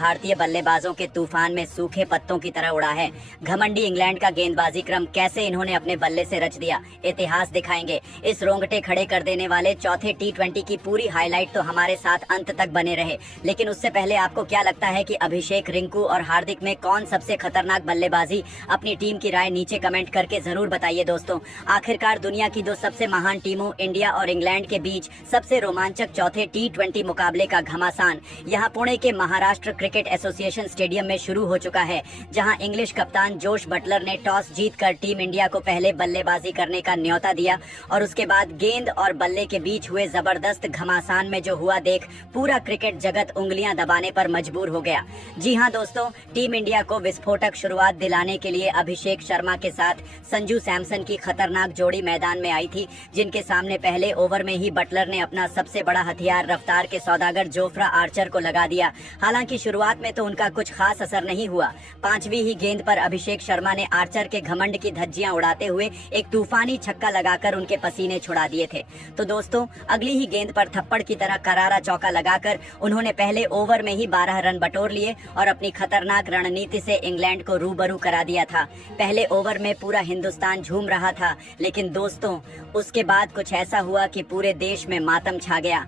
भारतीय बल्लेबाजों के तूफान में सूखे पत्तों की तरह उड़ा है। घमंडी इंग्लैंड का गेंदबाजी क्रम कैसे इन्होंने अपने बल्ले से रच दिया, इतिहास दिखाएंगे। इस रोंगटे खड़े कर देने वाले चौथे T20 की पूरी हाईलाइट तो हमारे साथ अंत तक बने रहे। लेकिन उससे पहले आपको क्या लगता है कि अभिषेक, रिंकू और हार्दिक में कौन सबसे खतरनाक बल्लेबाजी? अपनी टीम की राय नीचे कमेंट करके जरूर बताइए दोस्तों। आखिरकार दुनिया की दो सबसे महान टीमों इंडिया और इंग्लैंड के बीच सबसे रोमांचक चौथे T20 मुकाबले का घमासान यहां पुणे के महाराष्ट्र क्रिकेट एसोसिएशन स्टेडियम में शुरू हो चुका है, जहां इंग्लिश कप्तान जोश बटलर ने टॉस जीतकर टीम इंडिया को पहले बल्लेबाजी करने का न्योता दिया और उसके बाद गेंद और बल्ले के बीच हुए जबरदस्त घमासान में जो हुआ देख पूरा क्रिकेट जगत उंगलियां दबाने पर मजबूर हो गया। जी हां दोस्तों, टीम इंडिया को विस्फोटक शुरुआत दिलाने के लिए अभिषेक शर्मा के साथ संजू सैमसन की खतरनाक जोड़ी मैदान में आई थी, जिनके सामने पहले ओवर में ही बटलर ने अपना सबसे बड़ा हथियार रफ्तार के सौदागर जोफ्रा आर्चर को लगा दिया। हालांकि शुरुआत में तो उनका कुछ खास असर नहीं हुआ। पांचवी ही गेंद पर अभिषेक शर्मा ने आर्चर के घमंड की धज्जियां उड़ाते हुए एक तूफानी छक्का लगाकर उनके पसीने छुड़ा दिए थे। तो दोस्तों, अगली ही गेंद पर थप्पड़ की तरह करारा चौका लगाकर उन्होंने पहले ओवर में ही 12 रन बटोर लिए और अपनी खतरनाक रणनीति से इंग्लैंड को रूबरू करा दिया था। पहले ओवर में पूरा हिंदुस्तान झूम रहा था, लेकिन दोस्तों उसके बाद कुछ ऐसा हुआ कि पूरे देश में मातम छा गया।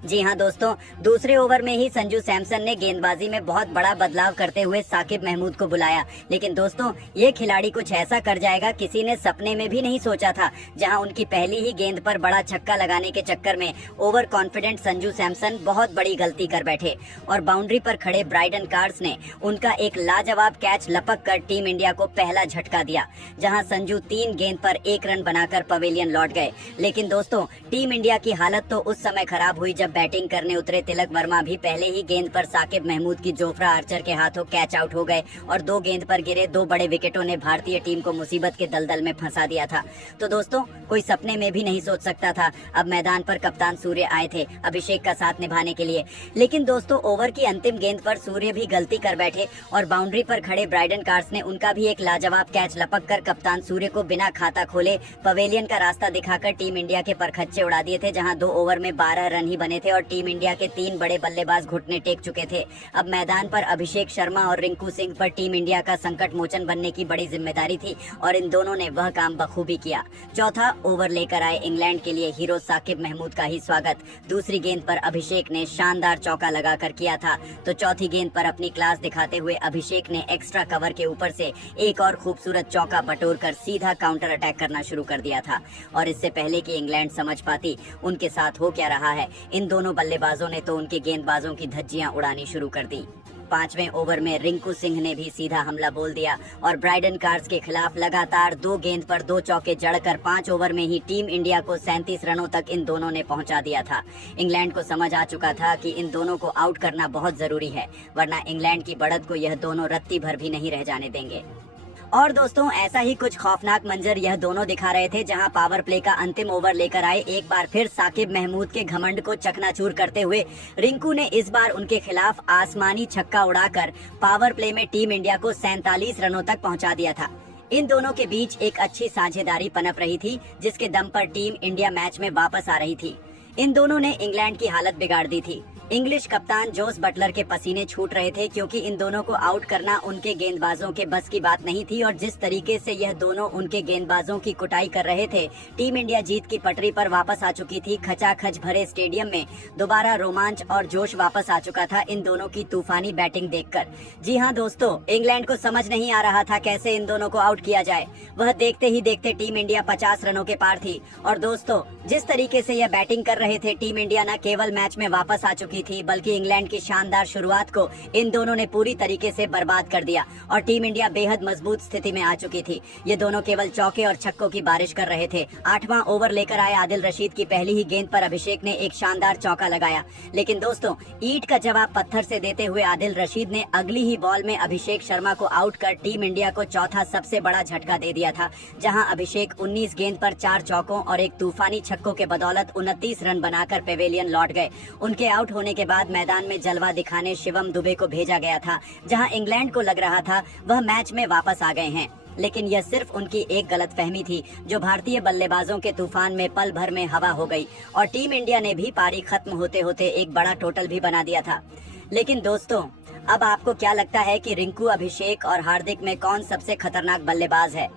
जी हाँ दोस्तों, दूसरे ओवर में ही संजू सैमसन ने गेंदबाजी में बहुत बड़ा बदलाव करते हुए साकिब महमूद को बुलाया। लेकिन दोस्तों, ये खिलाड़ी कुछ ऐसा कर जाएगा किसी ने सपने में भी नहीं सोचा था। जहां उनकी पहली ही गेंद पर बड़ा छक्का लगाने के चक्कर में ओवर कॉन्फिडेंट संजू सैमसन बहुत बड़ी गलती कर बैठे और बाउंड्री पर खड़े ब्राइडन कार्स ने उनका एक लाजवाब कैच लपक कर टीम इंडिया को पहला झटका दिया, जहाँ संजू 3 गेंद पर 1 रन बनाकर पवेलियन लौट गए। लेकिन दोस्तों, टीम इंडिया की हालत तो उस समय खराब हुई जब बैटिंग करने उतरे तिलक वर्मा भी पहले ही गेंद पर साकिब महमूद की जोफ्रा आर्चर के हाथों कैच आउट हो गए और 2 गेंद पर गिरे 2 बड़े विकेटों ने भारतीय टीम को मुसीबत के दलदल में फंसा दिया था। तो दोस्तों, कोई सपने में भी नहीं सोच सकता था अब मैदान पर कप्तान सूर्य आए थे अभिषेक का साथ निभाने के लिए। लेकिन दोस्तों, ओवर की अंतिम गेंद पर सूर्य भी गलती कर बैठे और बाउंड्री पर खड़े ब्राइडन कार्स ने उनका भी एक लाजवाब कैच लपक कर कप्तान सूर्य को बिना खाता खोले पवेलियन का रास्ता दिखाकर टीम इंडिया के परखच्चे उड़ा दिए थे, जहां 2 ओवर में 12 रन ही बने थे और टीम इंडिया के 3 बड़े बल्लेबाज घुटने टेक चुके थे। अब मैदान पर अभिषेक शर्मा और रिंकू सिंह पर टीम इंडिया का संकट मोचन बनने की बड़ी जिम्मेदारी थी और इन दोनों ने वह काम बखूबी किया। चौथा ओवर लेकर आए इंग्लैंड के लिए हीरो साकिब महमूद का ही स्वागत दूसरी गेंद पर अभिषेक ने शानदार चौका लगाकर किया था। तो चौथी गेंद पर अपनी क्लास दिखाते हुए अभिषेक ने एक्स्ट्रा कवर के ऊपर से एक और खूबसूरत चौका बटोर कर सीधा काउंटर अटैक करना शुरू कर दिया था। और इससे पहले कि इंग्लैंड समझ पाती उनके साथ हो क्या रहा है, इन दोनों बल्लेबाजों ने तो उनके गेंदबाजों की धज्जियां उड़ानी शुरू कर दी। 5वें ओवर में रिंकू सिंह ने भी सीधा हमला बोल दिया और ब्राइडन कार्स के खिलाफ लगातार 2 गेंद पर 2 चौके जड़कर 5 ओवर में ही टीम इंडिया को 37 रनों तक इन दोनों ने पहुंचा दिया था। इंग्लैंड को समझ आ चुका था कि इन दोनों को आउट करना बहुत जरूरी है, वरना इंग्लैंड की बढ़त को यह दोनों रत्ती भर भी नहीं रह जाने देंगे। और दोस्तों, ऐसा ही कुछ खौफनाक मंजर यह दोनों दिखा रहे थे, जहां पावर प्ले का अंतिम ओवर लेकर आए एक बार फिर साकिब महमूद के घमंड को चकनाचूर करते हुए रिंकू ने इस बार उनके खिलाफ आसमानी छक्का उड़ाकर पावर प्ले में टीम इंडिया को 47 रनों तक पहुंचा दिया था। इन दोनों के बीच एक अच्छी साझेदारी पनप रही थी, जिसके दम पर टीम इंडिया मैच में वापस आ रही थी। इन दोनों ने इंग्लैंड की हालत बिगाड़ दी थी। इंग्लिश कप्तान जोस बटलर के पसीने छूट रहे थे, क्योंकि इन दोनों को आउट करना उनके गेंदबाजों के बस की बात नहीं थी और जिस तरीके से यह दोनों उनके गेंदबाजों की कुटाई कर रहे थे, टीम इंडिया जीत की पटरी पर वापस आ चुकी थी। खचाखच भरे स्टेडियम में दोबारा रोमांच और जोश वापस आ चुका था इन दोनों की तूफानी बैटिंग देखकर। जी हाँ दोस्तों, इंग्लैंड को समझ नहीं आ रहा था कैसे इन दोनों को आउट किया जाए। वह देखते ही देखते टीम इंडिया 50 रनों के पार थी। और दोस्तों, जिस तरीके से यह बैटिंग कर रहे थे, टीम इंडिया न केवल मैच में वापस आ चुकी थी, बल्कि इंग्लैंड की शानदार शुरुआत को इन दोनों ने पूरी तरीके से बर्बाद कर दिया और टीम इंडिया बेहद मजबूत स्थिति में आ चुकी थी। ये दोनों केवल चौके और छक्कों की बारिश कर रहे थे। 8वां ओवर लेकर आए आदिल रशीद की पहली ही गेंद पर अभिषेक ने एक शानदार चौका लगाया। लेकिन दोस्तों, ईंट का जवाब पत्थर से देते हुए आदिल रशीद ने अगली ही बॉल में अभिषेक शर्मा को आउट कर टीम इंडिया को चौथा सबसे बड़ा झटका दे दिया था, जहां अभिषेक 19 गेंद पर 4 चौकों और एक तूफानी छक्कों के बदौलत 29 रन बनाकर पेवेलियन लौट गए। उनके आउट होने के बाद मैदान में जलवा दिखाने शिवम दुबे को भेजा गया था, जहां इंग्लैंड को लग रहा था वह मैच में वापस आ गए हैं। लेकिन यह सिर्फ उनकी एक गलतफहमी थी, जो भारतीय बल्लेबाजों के तूफान में पल भर में हवा हो गई और टीम इंडिया ने भी पारी खत्म होते होते एक बड़ा टोटल भी बना दिया था। लेकिन दोस्तों, अब आपको क्या लगता है कि रिंकू, अभिषेक और हार्दिक में कौन सबसे खतरनाक बल्लेबाज है?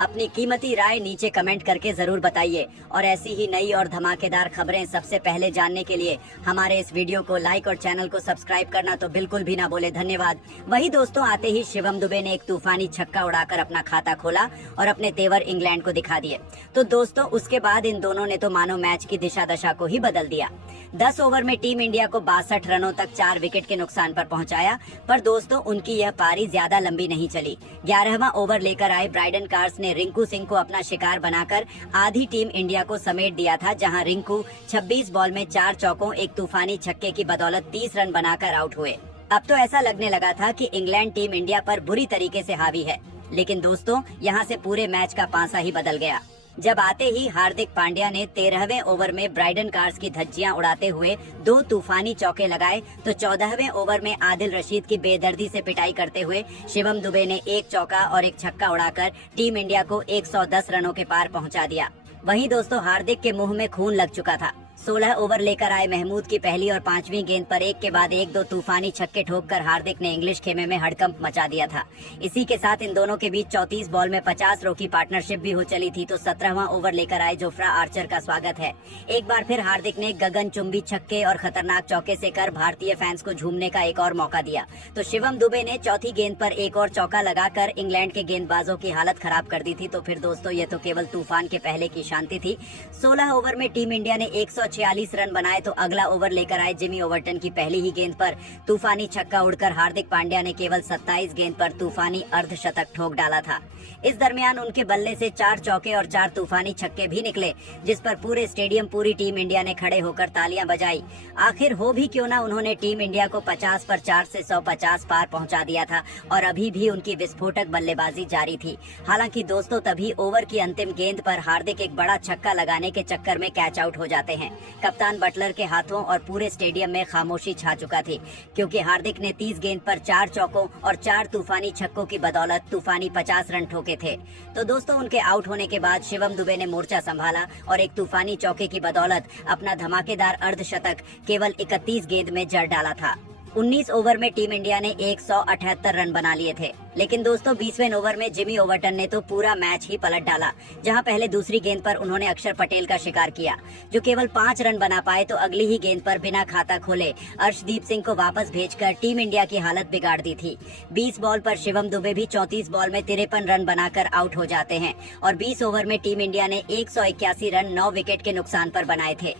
अपनी कीमती राय नीचे कमेंट करके जरूर बताइए और ऐसी ही नई और धमाकेदार खबरें सबसे पहले जानने के लिए हमारे इस वीडियो को लाइक और चैनल को सब्सक्राइब करना तो बिल्कुल भी ना भूले। धन्यवाद। वही दोस्तों, आते ही शिवम दुबे ने एक तूफानी छक्का उड़ाकर अपना खाता खोला और अपने तेवर इंग्लैंड को दिखा दिए। तो दोस्तों, उसके बाद इन दोनों ने तो मानो मैच की दिशा दशा को ही बदल दिया। 10 ओवर में टीम इंडिया को 62 रनों तक 4 विकेट के नुकसान पर पहुंचाया। पर दोस्तों, उनकी यह पारी ज्यादा लंबी नहीं चली। 11वां ओवर लेकर आए ब्राइडन कार्स ने रिंकू सिंह को अपना शिकार बनाकर आधी टीम इंडिया को समेट दिया था, जहां रिंकू 26 बॉल में 4 चौकों, एक तूफानी छक्के की बदौलत 30 रन बनाकर आउट हुए। अब तो ऐसा लगने लगा था कि इंग्लैंड टीम इंडिया पर बुरी तरीके से हावी है, लेकिन दोस्तों, यहां से पूरे मैच का पांसा ही बदल गया जब आते ही हार्दिक पांड्या ने 13वें ओवर में ब्राइडन कार्स की धज्जियां उड़ाते हुए 2 तूफानी चौके लगाए, तो 14वें ओवर में आदिल रशीद की बेदर्दी से पिटाई करते हुए शिवम दुबे ने 1 चौका और 1 छक्का उड़ाकर टीम इंडिया को 110 रनों के पार पहुंचा दिया। वहीं दोस्तों, हार्दिक के मुंह में खून लग चुका था। 16 ओवर लेकर आए महमूद की पहली और 5वीं गेंद पर एक के बाद एक 2 तूफानी छक्के ठोककर हार्दिक ने इंग्लिश खेमे में हड़कंप मचा दिया था। इसी के साथ इन दोनों के बीच 34 बॉल में 50 रनों की पार्टनरशिप भी हो चली थी। तो 17वां ओवर लेकर आए जोफ्रा आर्चर का स्वागत है। एक बार फिर हार्दिक ने गगनचुंबी छक्के और खतरनाक चौके से कर भारतीय फैंस को झूमने का एक और मौका दिया। तो शिवम दुबे ने चौथी गेंद पर एक और चौका लगाकर इंग्लैंड के गेंदबाजों की हालत खराब कर दी थी। तो फिर दोस्तों, ये तो केवल तूफान के पहले की शांति थी। 16 ओवर में टीम इंडिया ने 146 रन बनाए, तो अगला ओवर लेकर आए जिमी ओवर्टन की पहली ही गेंद पर तूफानी छक्का उड़कर हार्दिक पांड्या ने केवल 27 गेंद पर तूफानी अर्धशतक ठोक डाला था। इस दरमियान उनके बल्ले से 4 चौके और 4 तूफानी छक्के भी निकले, जिस पर पूरे स्टेडियम, पूरी टीम इंडिया ने खड़े होकर तालियां बजाई। आखिर हो भी क्यों ना, उन्होंने टीम इंडिया को 50 पर 4 से 150 पार पहुंचा दिया था और अभी भी उनकी विस्फोटक बल्लेबाजी जारी थी। हालांकि दोस्तों, तभी ओवर की अंतिम गेंद पर हार्दिक एक बड़ा छक्का लगाने के चक्कर में कैच आउट हो जाते हैं। कप्तान बटलर के हाथों और पूरे स्टेडियम में खामोशी छा चुका थी, क्योंकि हार्दिक ने 30 गेंद पर 4 चौकों और 4 तूफानी छक्कों की बदौलत तूफानी 50 रन ठोके थे। तो दोस्तों, उनके आउट होने के बाद शिवम दुबे ने मोर्चा संभाला और एक तूफानी चौके की बदौलत अपना धमाकेदार अर्धशतक केवल 31 गेंद में जड़ डाला था। 19 ओवर में टीम इंडिया ने 178 रन बना लिए थे। लेकिन दोस्तों, 20वें ओवर में जिमी ओवर्टन ने तो पूरा मैच ही पलट डाला, जहां पहले दूसरी गेंद पर उन्होंने अक्षर पटेल का शिकार किया, जो केवल 5 रन बना पाए। तो अगली ही गेंद पर बिना खाता खोले अर्शदीप सिंह को वापस भेजकर टीम इंडिया की हालत बिगाड़ दी थी। 20 बॉल पर शिवम दुबे भी 34 बॉल में 53 रन बनाकर आउट हो जाते हैं और 20 ओवर में टीम इंडिया ने 181 रन 9 विकेट के नुकसान पर बनाए थे।